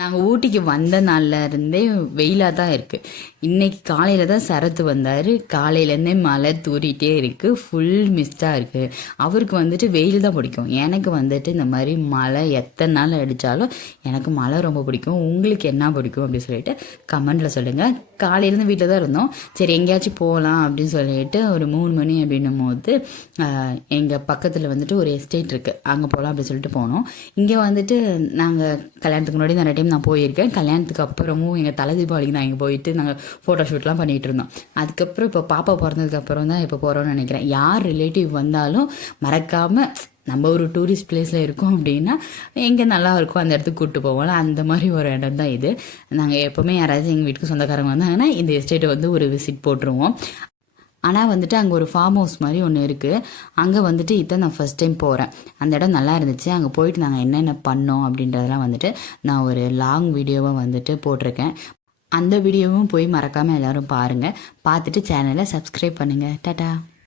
நாங்கள் ஊட்டிக்கு வந்த நாள்ல இருந்தே வெயிலாக தான் இருக்குது இன்றைக்கி காலையில் தான் சரத்து வந்தார். காலையிலேருந்தே மழை தூரிகிட்டே இருக்குது ஃபுல் மிஸ்டாக இருக்குது அவருக்கு வந்துட்டு வெயில் தான் பிடிக்கும். எனக்கு வந்துட்டு இந்த மாதிரி மழை எத்தனை நாள் அடித்தாலும் எனக்கு மழை ரொம்ப பிடிக்கும். உங்களுக்கு என்ன பிடிக்கும் அப்படின்னு சொல்லிட்டு கமெண்ட்டில் சொல்லுங்கள் காலையிலேருந்து வீட்டில் தான் இருந்தோம். சரி எங்கேயாச்சும் போகலாம் அப்படின்னு சொல்லிட்டு ஒரு மூணு மணி அப்படின்னும் போது எங்கள் பக்கத்தில் வந்துட்டு ஒரு எஸ்டேட் இருக்குது அங்கே போகலாம் அப்படின்னு சொல்லிட்டு போனோம். இங்கே வந்துட்டு நாங்கள் கல்யாணத்துக்கு முன்னாடி நிறைய டைம் நான் போயிருக்கேன். கல்யாணத்துக்கு அப்புறமும் எங்கள் தலை தீபாவளிக்கு நான் இங்கே போயிட்டு நாங்கள் ஃபோட்டோ ஷூட்லாம் பண்ணிகிட்டு இருந்தோம் அதுக்கப்புறம் இப்போ பாப்பா பிறந்ததுக்கப்புறம் தான் இப்போ போகிறோம்னு நினைக்கிறேன். யார் ரிலேட்டிவ் வந்தாலும் மறக்காமல் நம்ம ஒரு டூரிஸ்ட் பிளேஸில் இருக்கோம் அப்படின்னா எங்கே நல்லா இருக்கோ அந்த இடத்துக்கு கூப்பிட்டு போவோம்ல. அந்த மாதிரி ஒரு இடம் தான் இது. நாங்கள் எப்போவுமே யாராச்சும் எங்கள் வீட்டுக்கு சொந்தக்காரங்க வந்தாங்கன்னா இந்த எஸ்டேட்டை வந்து ஒரு விசிட் போட்டுருவோம். ஆனால் வந்துட்டு அங்கே ஒரு ஃபார்ம் ஹவுஸ் மாதிரி ஒன்று இருக்குது அங்கே வந்துட்டு இதான் நான் ஃபஸ்ட் டைம் போகிறேன் அந்த இடம் நல்லா இருந்துச்சு. அங்கே போயிட்டு நாங்கள் என்னென்ன பண்ணோம் அப்படின்றதெல்லாம் வந்துட்டு நான் ஒரு லாங் வீடியோவாக வந்துட்டு போட்டிருக்கேன். அந்த வீடியோவும் போய் மறக்காமல் எல்லோரும் பாருங்கள் பார்த்துட்டு சேனலை சப்ஸ்கிரைப் பண்ணுங்கள் டாட்டா